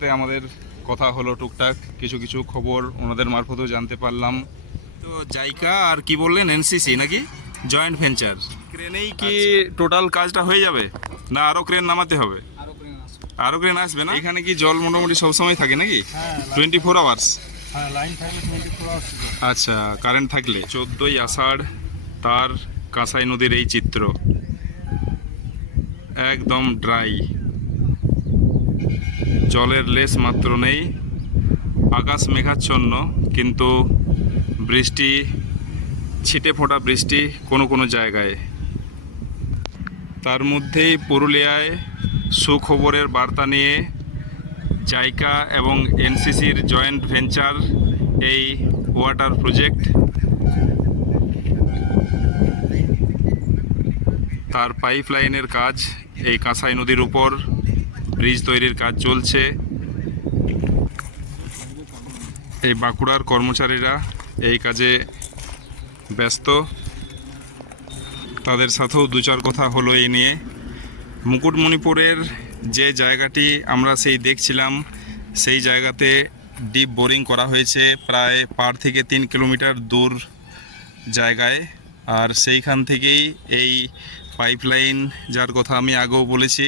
সাথে আমাদের কথা হলো টুকটাক। কিছু কিছু খবর ওনাদের মারফতেও জানতে পারলাম। তো জাইকা আর কি বললেন এনসিসি নাকি? জয়েন্ট ভেঞ্চার ক্রেনেই কি টোটাল কাজটা হয়ে যাবে? না আরও ক্রেন নামাতে হবে? আরও আরও ক্রেন আসবে না? এখানে কি জল মোটামুটি সবসময় থাকে নাকি? হ্যাঁ টোয়েন্টি ফোর আওয়ার্স হ্যাঁ লাইন টোয়েন্টি ফোর আওয়ার্স আচ্ছা কারেন্ট থাকলে। চোদ্দোই আষাঢ় তার কাঁসাই নদীর এই চিত্র। একদম ড্রাই জলের লেশ মাত্র নেই, আকাশ মেঘাচ্ছন্ন, কিন্তু বৃষ্টি, ছিটে ফোটা বৃষ্টি কোনো কোনো জায়গায়। তার মধ্যেই পুরুলিয়ায় সুখবরের বার্তা নিয়ে জাইকা এবং এনসিসির জয়েন্ট ভেঞ্চার এই ওয়াটার প্রজেক্ট। তার পাইপলাইনের কাজ এই কাঁসাই নদীর উপর ব্রিজ তৈরির কাজ চলছে। এই বাঁকুড়ার কর্মচারীরা এই কাজে ব্যস্ত। তাদের সাথেও দু চার কথা হলো এই নিয়ে। মুকুটমণিপুরের যে জায়গাটি আমরা সেই দেখছিলাম, সেই জায়গাতে ডিপ বোরিং করা হয়েছে প্রায় পার থেকে তিন কিলোমিটার দূর জায়গায়। আর সেইখান থেকেই এই পাইপলাইন, যার কথা আমি আগেও বলেছি,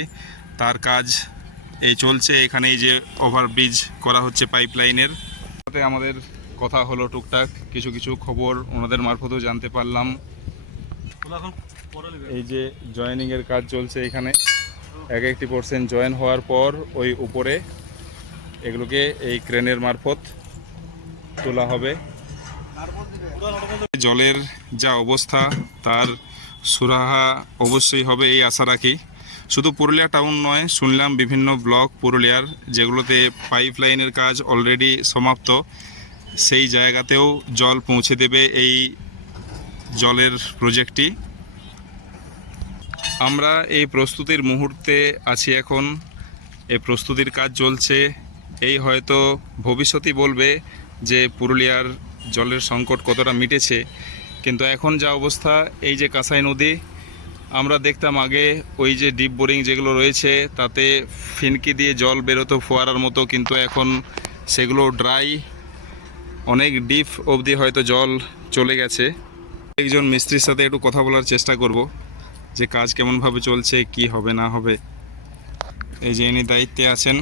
তার কাজ এই চলছে। এখানে এই যে ওভারব্রিজ করা হচ্ছে পাইপলাইনের সাথে আমাদের কথা হলো টুকটাক, কিছু কিছু খবর ওনাদের মারফতও জানতে পারলাম। এই যে জয়েনিংয়ের কাজ চলছে এখানে। এক একটি পার্সেন্ট জয়েন হওয়ার পর ওই উপরে এগুলোকে এই ক্রেনের মারফত তোলা হবে। জলের যা অবস্থা, তার সুরাহা অবশ্যই হবে, এই আশা রাখি। শুধু পুরুলিয়া টাউন নয়, শুনলাম বিভিন্ন ব্লক পুরুলিয়ার যেগুলোতে পাইপ লাইনের কাজ অলরেডি সমাপ্ত, সেই জায়গাতেও জল পৌঁছে দেবে এই জলের প্রজেক্টটি। আমরা এই প্রস্তুতির মুহূর্তে আছি এখন, এই প্রস্তুতির কাজ চলছে। এই হয়তো ভবিষ্যতই বলবে যে পুরুলিয়ার জলের সংকট কতটা মিটেছে, কিন্তু এখন যা অবস্থা, এই যে কাঁসাই নদী আমরা দেখতাম আগে ওই যে ডিপ বোরিং যেগুলো রয়েছে, তাতে ফিনকি দিয়ে জল বেরোতো ফোয়ারার মতো, কিন্তু এখন সেগুলো ড্রাই অনেক ডিপ অবধি হয়তো জল চলে গেছে। একজন মিস্ত্রির সাথে একটু কথা বলার চেষ্টা করব, যে কাজ কেমনভাবে চলছে, কি হবে, না হবে। এই যে ইনি দায়িত্বে আছেন,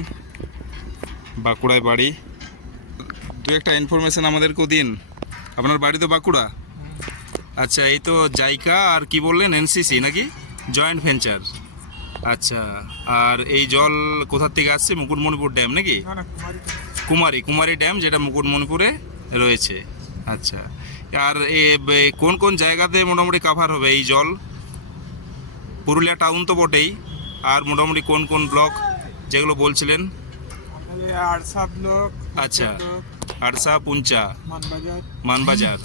বাঁকুড়ায় বাড়ি। দু একটা ইনফরমেশন আমাদেরকেও দিন। আপনার বাড়ি তো বাঁকুড়া? আচ্ছা এই তো জাইকা আর কি বললেন এনসিসি নাকি? জয়েন্ট ভেঞ্চার আচ্ছা আর এই জল কোথার থেকে আসছে? মুকুটমণিপুর ড্যাম নাকি? কুমারী কুমারী ড্যাম যেটা মুকুটমণিপুরে রয়েছে। আচ্ছা আর এ কোন কোন জায়গাতে মোটামুটি কাভার হবে এই জল? পুরুলিয়া টাউন তো বটেই আর মোটামুটি কোন কোন ব্লক যেগুলো বলছিলেন? আচ্ছা। আরসা পুঞ্চা মানবাজার।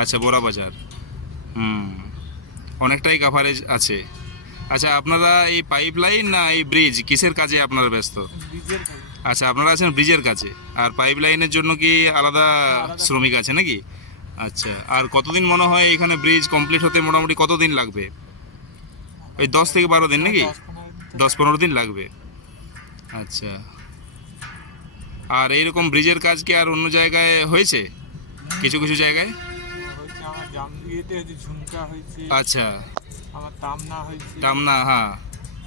আচ্ছা বোরাবাজার হুম। অনেকটাই কাভারেজ আছে। আচ্ছা আপনারা এই পাইপ লাইন না এই ব্রিজ কিসের কাজে আপনারা ব্যস্ত? আচ্ছা আপনারা আছেন ব্রিজের কাছে আর পাইপ লাইনের জন্য কি আলাদা শ্রমিক আছে নাকি? আচ্ছা আর কতদিন মনে হয় এখানে ব্রিজ কমপ্লিট হতে মোটামুটি কতদিন লাগবে? ওই দশ থেকে বারো দিন নাকি? দশ পনেরো দিন লাগবে। আচ্ছা। আর এইরকম ব্রিজের কাজ কি আর অন্য জায়গায় হয়েছে? কিছু কিছু জায়গায়? জাম ইয়েতে হয়েছে ঝুমকা হয়েছে আচ্ছা। আমার তামনা হয়েছে। টামনা হ্যাঁ।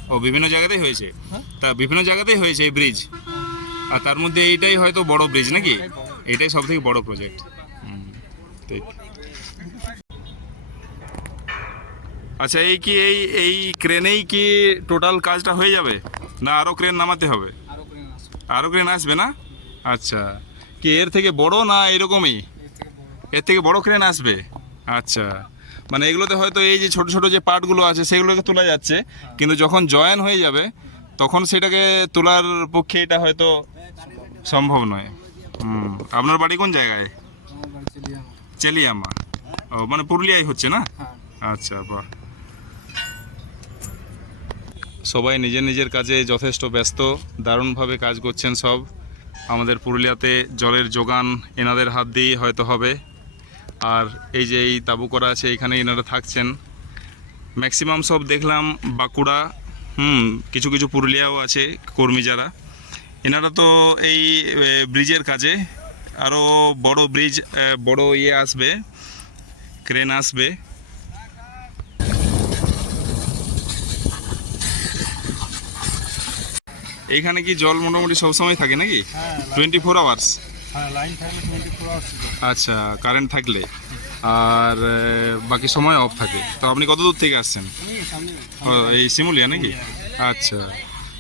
ও বিভিন্ন জায়গাতেই হয়েছে? হ্যাঁ। তা বিভিন্ন জায়গাতেই হয়েছে এই ব্রিজ আর তার মধ্যে এইটাই হয়তো বড় ব্রিজ নাকি? এটাই সব থেকে বড় প্রজেক্ট ঠিক আচ্ছা এই কি এই এই ক্রেনেই কি টোটাল কাজটা হয়ে যাবে? না আরও ক্রেন নামাতে হবে? আরও করে আসবে। আরও ক্রেন আসবে না? আচ্ছা। কি এর থেকে বড় না এরকমই? এর থেকে বড়। এর থেকে বড় ক্রেন আসবে? আচ্ছা। মানে এগুলোতে হয়তো এই যে ছোট ছোট যে পার্টগুলো আছে সেগুলোকে তোলা যাচ্ছে। কিন্তু যখন জয়েন হয়ে যাবে তখন সেটাকে তোলার পক্ষে এটা হয়তো সম্ভব নয়। হুম। আপনার বাড়ি কোন জায়গায়? চেলিয়ামা ও মানে পুরুলিয়ায় হচ্ছে না? হ্যাঁ। আচ্ছা বাহ। সবাই নিজের নিজের কাজে যথেষ্ট ব্যস্ত দারুণভাবে কাজ করছেন সব। আমাদের পুরুলিয়াতে জলের যোগান এনাদের হাত দিয়েই হয়তো হবে। আর এই যে এই তাঁবু করা আছে এখানে এনারা থাকছেন। ম্যাক্সিমাম সব দেখলাম বাঁকুড়া হুম কিছু কিছু পুরুলিয়াও আছে কর্মী যারা। এনারা তো এই ব্রিজের কাজে। আরও বড় ব্রিজ বড় ইয়ে আসবে ক্রেন আসবে। এইখানে কি জল মোটামুটি সবসময় থাকে নাকি? টোয়েন্টি ফোর আওয়ার্স হ্যাঁ লাইন থাকলে টোয়েন্টি ফোর আওয়ার্স আচ্ছা কারেন্ট থাকলে। আর বাকি সময় অফ থাকে। তো আপনি কত দূর থেকে আসছেন? এই শিমুলিয়া নাকি? আচ্ছা।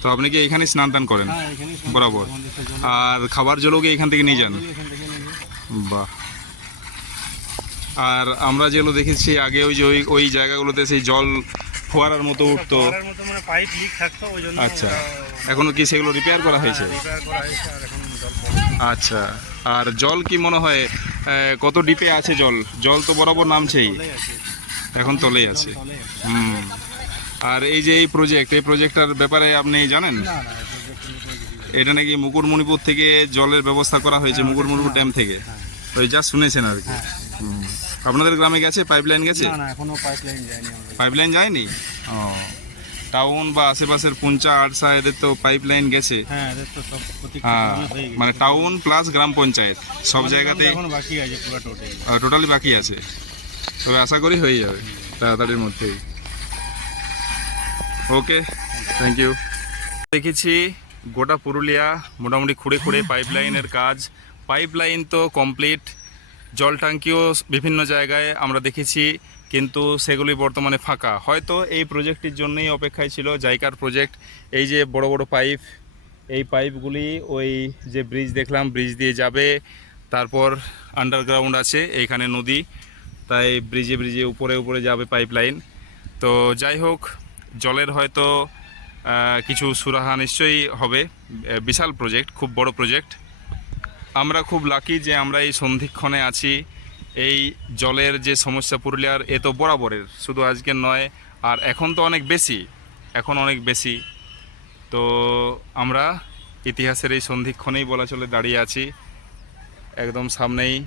তো আপনি কি এখানে স্নান টান করেন? হ্যাঁ বরাবর। আর খাবার জলও কি এখান থেকে নিয়ে যান? বাহ। আর আমরা যেগুলো দেখেছি আগে ওই যে ওই ওই জায়গাগুলোতে সেই জল ফোয়ারার মতো উঠতো। করার মতো মানে আচ্ছা। এখনও কি সেগুলো রিপেয়ার করা হয়েছে? আচ্ছা আর জল কি মনে হয় কত ডিপে আছে জল? জল তো বরাবর নামছেই। এখন তলেই আছে। হুম। আর এই যে এই প্রজেক্ট এই প্রজেক্টটার ব্যাপারে আপনি জানেন? এটা নাকি মুকুটমণিপুর থেকে জলের ব্যবস্থা করা হয়েছে মুকুটমণিপুর ড্যাম থেকে। ওই যা শুনেছেন আর কি। আপনাদের গ্রামে গেছে? পাইপলাইন গেছে? পাইপ লাইন পাইপলাইন যায়নি? ও। টাউন বা আশেপাশের পুঞ্চা আড়সা এদের তো পাইপলাইন গেছে। হ্যাঁ এদের তো সব হ্যাঁ গেছে। মানে টাউন প্লাস গ্রাম পঞ্চায়েত সব জায়গাতেই। এখন বাকি আছে পুরো টোটাল টোটালি বাকি আছে। তবে আশা করি হয়ে যাবে তাড়াতাড়ির মধ্যেই। ওকে থ্যাংক ইউ দেখেছি গোটা পুরুলিয়া মোটামুটি খুঁড়ে খুঁড়ে পাইপলাইনের কাজ। পাইপলাইন তো কমপ্লিট জল ট্যাঙ্কিও বিভিন্ন জায়গায় আমরা দেখেছি। কিন্তু সেগুলি বর্তমানে ফাঁকা। হয়তো এই প্রজেক্টটির জন্যই অপেক্ষায় ছিল জাইকার প্রজেক্ট। এই যে বড় বড় পাইপ, এই পাইপগুলি ওই যে ব্রিজ দেখলাম, ব্রিজ দিয়ে যাবে। তারপর আন্ডারগ্রাউন্ড আছে, এইখানে নদী। তাই ব্রিজে ব্রিজে উপরে উপরে যাবে পাইপলাইন। তো যাই হোক, জলের হয়তো কিছু সুরাহা নিশ্চয়ই হবে। বিশাল প্রজেক্ট, খুব বড় প্রজেক্ট। আমরা খুব লাকি যে আমরা এই সন্ধিক্ষণে আছি। এই জলের যে সমস্যা পুরুলিয়ার এ তো বরাবরের, শুধু আজকে নয়, আর এখন তো অনেক বেশি, এখন অনেক বেশি। তো আমরা ইতিহাসের এই সন্ধিক্ষণেই বলা চলে দাঁড়িয়ে আছি, একদম সামনেই।